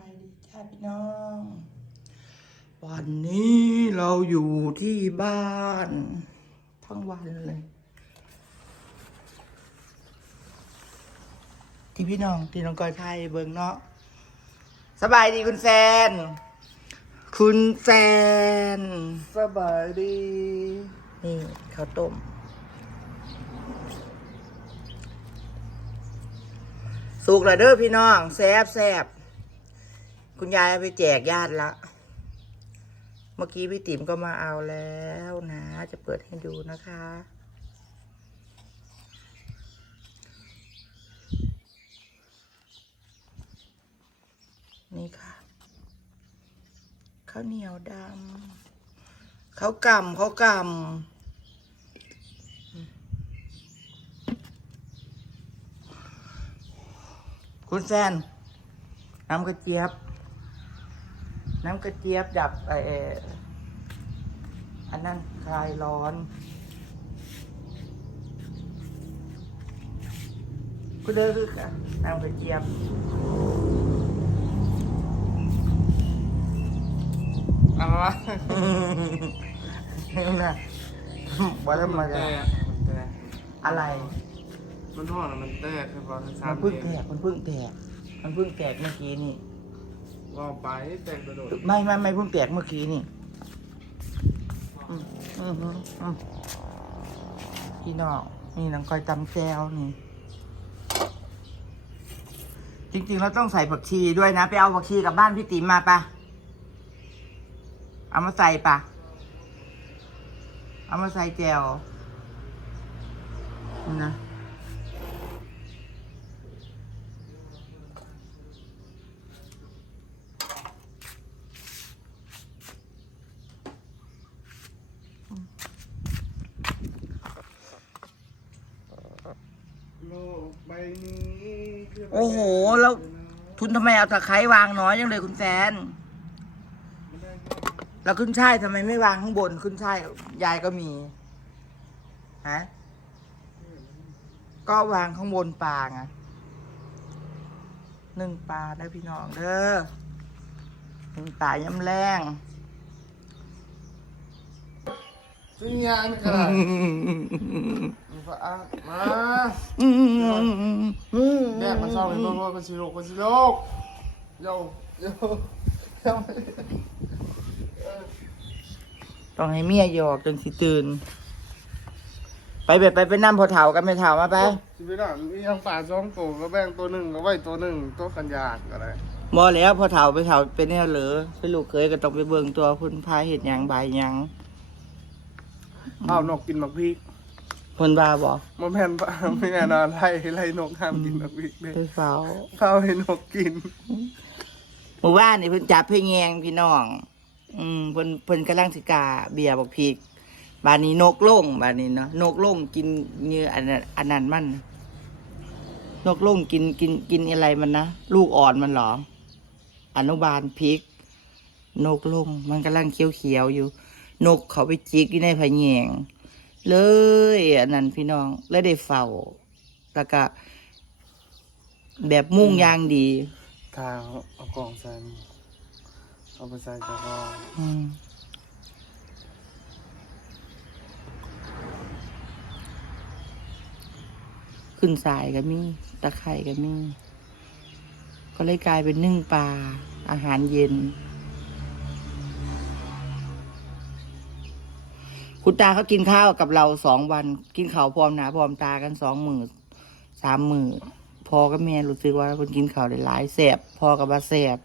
ายดีจ้าพี่น้อง วันนี้เราอยู่ที่บ้าน ทั้งวันเลย ที่พี่น้องที่น้องกอยไทยเบิงเนาะสบายดีคุณแฟน คุณแฟน สบายดี นี่ข้าวต้มสุกแล้วเด้อพี่น้องแซบแซบ คุณยายเอาไปแจกญาติละ เมื่อกี้พี่ติ๋มก็มาเอาแล้วนะ จะเปิดให้ดูนะคะ นี่ค่ะข้าวเหนียวดำข้าวกำข้าวกำคุณแฟนน้ำกระเจี๊ยบ น้ำกระเจี๊ยบดับไอเอ่ออันนั้นคลายร้อน คุณเด้อคือกันน้ำกระเจี๊ยบเอาวะนะบอกแล้วมาแตจากกมันแตกอะไรมันห่อนะมันแตกคือว่าทั้งสามัมนเพิ่งแตกมันเพิ่งแตกมันเพิ่งแตกเมื่อกี้นี่ ว่าไปแตกกระโดดไม่ไม่ไม่เพิ่งแตกเมื่อกี้นี่อืมอืมอืมพี่น้องนี่นังก้อยตำแก้วนี่ จริงๆเราต้องใส่ผักชีด้วยนะ ไปเอาผักชีกลับบ้านพี่ติ๋มมาปะเอามาใส่ปะเอามาใส่แจวนะ โลกใบนี้คือ โอ้โห แล้วทุนทำไมเอาตะไคร้วางน้อยจังเลยคุณแฟน แล้วขึ้นช่ายทำไมไม่วางข้างบนขึ้นช่ายยายก็มี ฮะ ก็วางข้างบนปลาไงหนึ่งปลาได้พี่น้องเด้อหนึ่งปลาย้ำแรงซึ่งยางนี่กระดาษมันก็อ่มาแดกมันชอบเป็นโลกมันสิโลกมันสิโลกโยโยต้องให้เมียหยอกจนสิตื่น ไปเบ็ดไปไปนั่งพอเถากันไม่เถามาไปชีวิตอะมีทั้งป่าสองตัวก็แบ่งตัวหนึ่งก็ไว้ตัวหนึ่งตัวกันยากอะไรบอแล้วพอเถาไปเถาเป็นแน่เหรอไปลูกเคยก็ต้องไปเบิ่งตัวคุณพายเห็ดหยังใบยหยังข้าวนกกินหมักพริก คนบาบอกมันแม่นปะไม่แน่นอนไล่ไล่นกห้ามกินหมักพริกเลยไปเฝ้าข้าวให้นกกินเมื่อวานนี่เพิ่นจับเพ่งแยงพี่น้อง อืมเพิ่นเพิ่นกำลังสิกาเบียร์บอกพริกบานนี้นกลงบานนี้เนาะนกลงกินเนื้ออันนั้นอันนั้นมัน นกลงกินกินกินอะไรมันนะลูกอ่อนมันเหรออนุบาลพริก นกลงมันกำลังเคี้ยวเขียวๆอยู่ นกเขาไปจิกอยู่ในผาแยง เลยอันนั้นพี่น้องเลยได้เฝ้าแล้วก็แบบมุ่งยางดีทางเอากล่องใส่เอาไปใส่จะรออืมขึ้นสายก็มีตะไคร่ก็มีก็เลยกลายเป็นนึ่งปลาอาหารเย็น คุณตาเขากินข้าวกับเราสองวัน กินข้าวพร้อมหนาพร้อมตากันสองมือสามมือพอกับแม่รู้สึกว่าคนกินข้าวได้หลายแสบพอกับว่าแสบ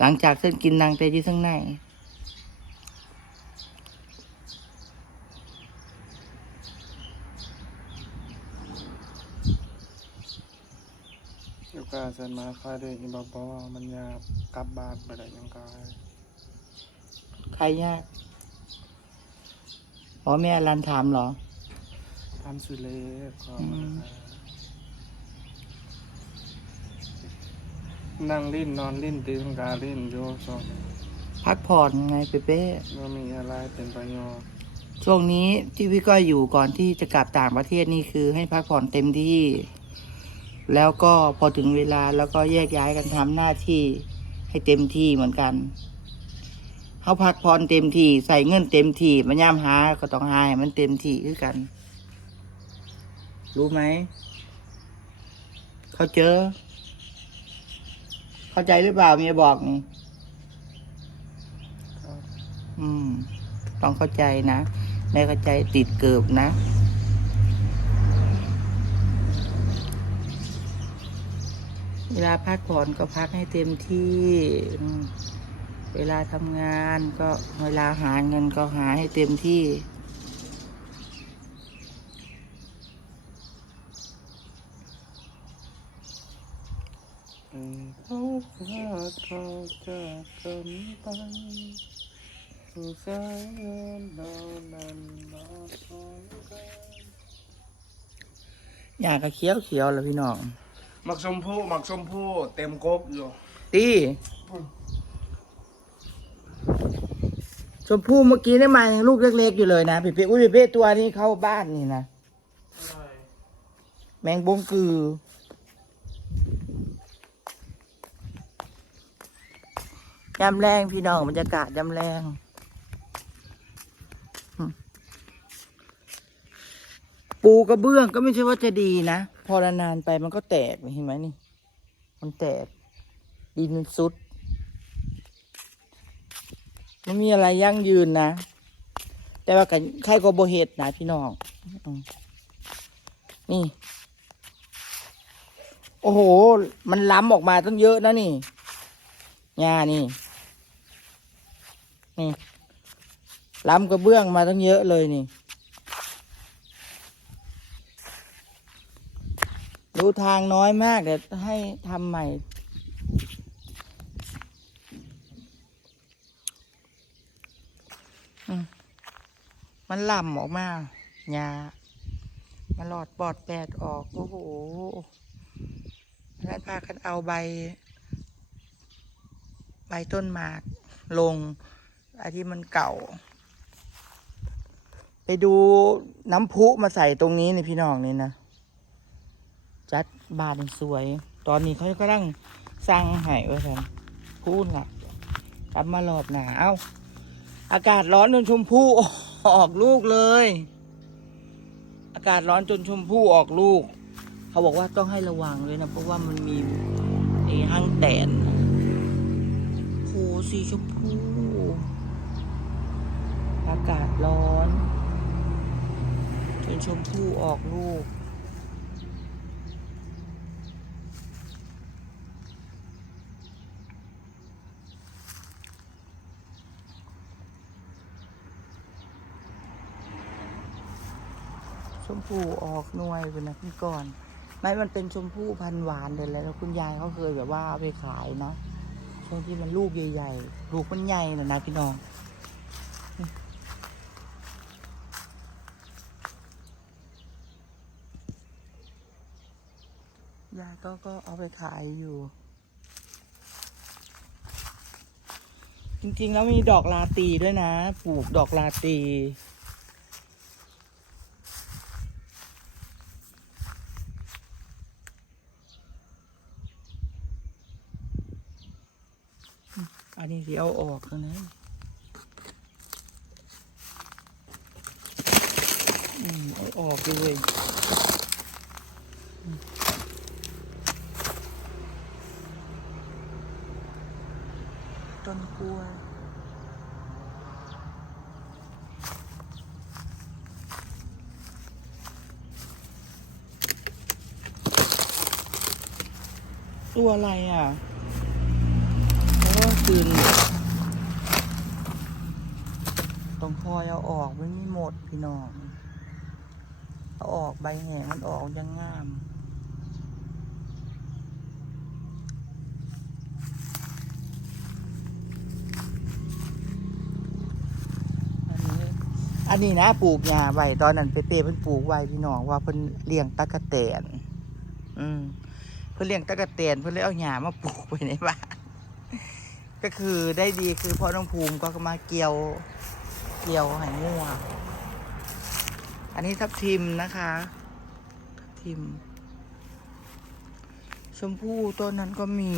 หลังจากเส้นกินนางเตที่ข้างในอยู่กาใส่มาคาเดอีบาบอมันยากกลับบ้านไปได้ยังกายใครยาก อ๋อแม่รันถามเหรอ ทำสุเลขออืมนั่งลิ้นนอนลิ้นตื่นกาลิ้นโยสองพักผ่อนไงเป๊ะก็มีอะไรเป็นประโยชน์ๆช่วงนี้ที่พี่ก้อยอยู่ก่อนที่จะกลับต่างประเทศนี่คือให้พักผ่อนเต็มที่ แล้วก็พอถึงเวลาแล้วก็แยกย้ายกันทำหน้าที่ให้เต็มที่เหมือนกัน เขาพักผ่อนเต็มที่ใส่เงินเต็มที่มันย่ามหาก็ต้องหาให้มันเต็มที่คือกัน รู้ไหม เขาเจอ เข้าใจหรือเปล่าเมียบอกนี่อืม ต้องเข้าใจนะไม่เข้าใจติดเกิบนะเวลาพักผ่อนก็พักให้เต็มที่อืม เวลาทำงานก็เวลาหาเงินก็หาให้เต็มที่อืมเขาว่าเขาจะกันไปสู่สายเงินนอนนั้นนอนสองกันอยากกระเคี้ยวเขียวแล้วพี่น้อง หมักชมพู่หมักชมพู่เต็มกบอยู่ ตี ชมพู่เมื่อกี้นี่มายังลูกเล็กๆอยู่เลยนะพี่เป้อุ้ยพี่เป้ตัวนี้เข้าบ้านนี่นะแมงบงกือ ยำแรงพี่น้องบรรยากาศยำแรงหึปูกระเบื้องก็ไม่ใช่ว่าจะดีนะ พอนานๆไปมันก็แตกเห็นไหมนี่ มันแตก ดินมันซุด ไม่มีอะไรยั่งยืนนะ แต่ว่ากันใครก็โบเหตุนะพี่น้องนี่ โอ้โห มันล้ำออกมาตั้งเยอะนะนี่หญ้านี่ นี่ ล้ำกระเบื้องมาตั้งเยอะเลยนี่ ดูทางน้อยมากเดี๋ยวให้ทำใหม่ มันล่ำออกมาหญ้ามาหลอดปอดแปดออก โอ้โหแล้วพากันเอาใบ ใบต้นหมากลงอันที่มันเก่า ไปดูน้ำพุมาใส่ตรงนี้ในพี่น้องนี่นะ จัดบานสวย ตอนนี้เขาก็ตั้งสร้างใหายไว้กันพูดละกลับมารอบหนาเอาอากาศร้อนจนชมพู่ ออกลูกเลย อากาศร้อนจนชมพู่ออกลูก เขาบอกว่าต้องให้ระวังเลยนะ เพราะว่ามันมีไอ้ห้างแตนโหสีชมพูอากาศร้อน จนชมพู่ออกลูก มพู่ออกหน่วยเป็นนะพี่ก่อน ไม่มันเป็นชมพู่พันหวานเดี๋ยแล้ว คุณยายเขาเคยแบบว่าเอาไปขายเนาะช่วงที่มันลูกใหญ่ๆ ลูกมันใหญ่นะนะพี่น้องยายก็ก็เอาไปขายอยู่ จริงๆแล้วมีดอกลาตีด้วยนะ ปลูกดอกลาตี เดี๋ยวเอาออกตรงนั้นอืมเอาออกด้วยต้นกล้วยตัวอะไรอะ คืน ต้องคอยเอาออกมันไม่หมดพี่น้อง เอาออกใบแหงมันออกยังงามอันนี้อันนี้นะปลูกหญ้าไว้ตอนนั้นเปเป้เพิ่นปลูกไว้พี่น้องว่าเพิ่นเลี้ยงตะกะแตนอืมเพื่อเลี้ยงตะกะเตียนเพื่อเลยเอาหญ้ามาปลูกไว้ในบ้าน ก็คือได้ดีคือพ่อน้องภูมิก็มาเกี่ยว เกี่ยวให้งัวอันนี้ทับทิมนะคะทับทิม ชมพู่ต้นนั้นก็มี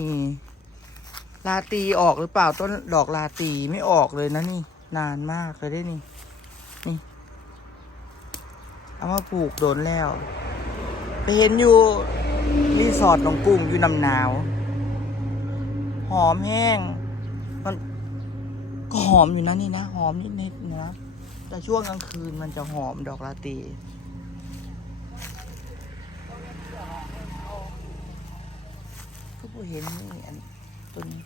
ลาตีออกหรือเปล่าต้นดอกลาตีไม่ออกเลยนะนี่ นานมากเลยได้นี่ นี่ เอามาปลูกโดนแล้ว ไปเห็นอยู่รีสอร์ทหนองกุ้งอยู่นำหนาว หอมแห้ง มันก็หอมอยู่นะนี่นะ หอมนิดๆนะ แต่ช่วงกลางคืนมันจะหอมดอกลาตีก็บ่เห็นนี่อันต้นนี้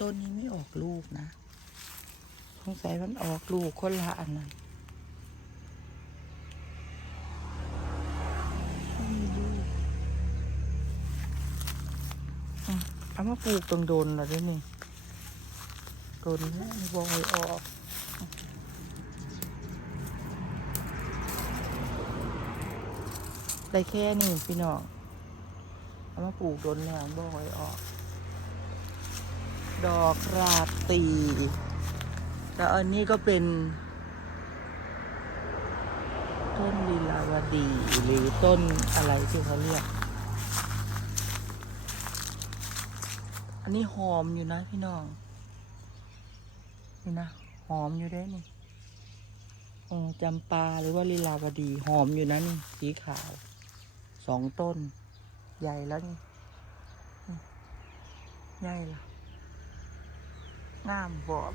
ต้นนี้ไม่ออกลูกนะ สงสัยมันออกลูกคนละอันนั้น เอามาปลูกตรงโดนแล้วด้วยนี่โดนแล้วบอยออกได้แค่นี้พี่น้องเอามาปลูกโดนแล้วบอยออก ดอกราตรีแล้วอันนี้ก็เป็น ต้นลีลาวดีหรือต้นอะไรที่เขาเรียก อันนี้หอมอยู่นะพี่น้อง นี่นะหอมอยู่ด้นี่โอ้จำปาหรือว่าลีลาวดี หอมอยู่นะนี่สีขาวสองต้น ใหญ่แล้วนี่ใหญ่ละงามหอม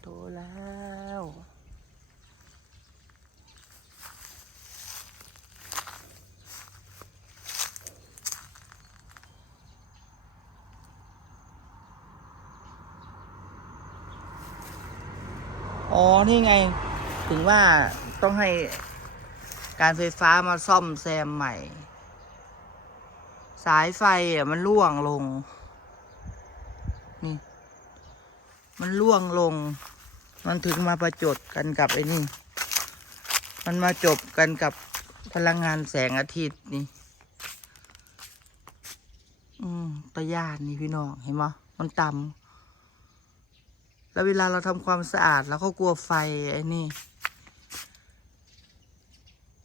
โตแล้ว อ๋อ นี่ไง ถึงว่าต้องให้การไฟฟ้ามาซ่อมแซมใหม่ สายไฟอะมันล่วงลง นี่ มันล่วงลง มันถึงมาประจดกันกับไอ้นี่ มันมาจบกันกับพลังงานแสงอาทิตย์นี่ อืมตะยานนี่พี่น้องเห็นไหมมันต่ำ แล้วเวลาเราทำความสะอาดเราก็กลัวไฟไอ้นี่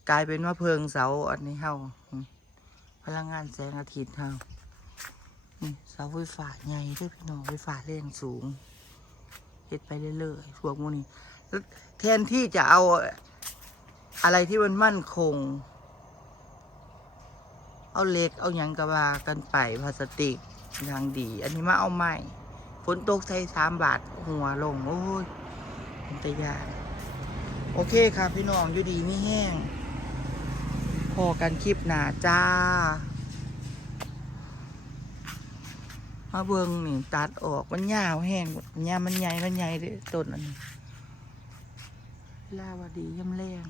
กลายเป็นว่าเพลิงเสาอันนี้เฮาพลังงานแสงอาทิตย์เฮานี่เสาไฟฟ้าใหญ่ด้วยพี่น้องไฟฟ้าแรงสูงเฮ็ดไปเรื่อยๆพวกมูนี้แทนที่จะเอาอะไรที่มันมั่นคง เอาเหล็กเอาหยังกระบากันไปพลาสติกทางดี อันนี้มาเอาไม้ ฝนตกใส่สามบาทหัวลง โอ้ยเป็นตะยานโอเคครับพี่น้องอยู่ดีไม่แห้ง พอกันคลิปหนาจ้า มาเบิงนี่ตัดออกมันยาวแห้งมันยามันใหญ่มันใหญ่เด้อต้นอันนี้ลาวดีย่ำแรง